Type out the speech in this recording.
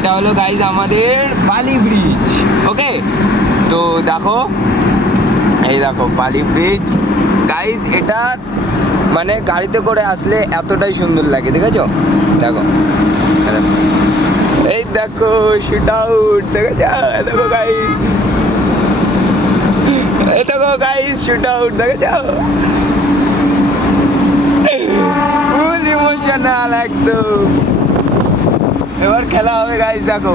এটা হলো গাইজ আমাদের বালি ব্রিজ। ওকে, তো দেখো, এই দেখো বালি ব্রিজ গাইজ। এটা মানে গাড়িতে করে আসলে এতটাই সুন্দর লাগে, দেখেছো? দেখো, এই দেখো শুট আউট, দেখেছো? দেখো গাইজ, এই দেখো গাইজ শুট আউট, দেখেছো? ফুল ইমোশনাল একদম। এবার খেলা হবে গাইজ, দেখো।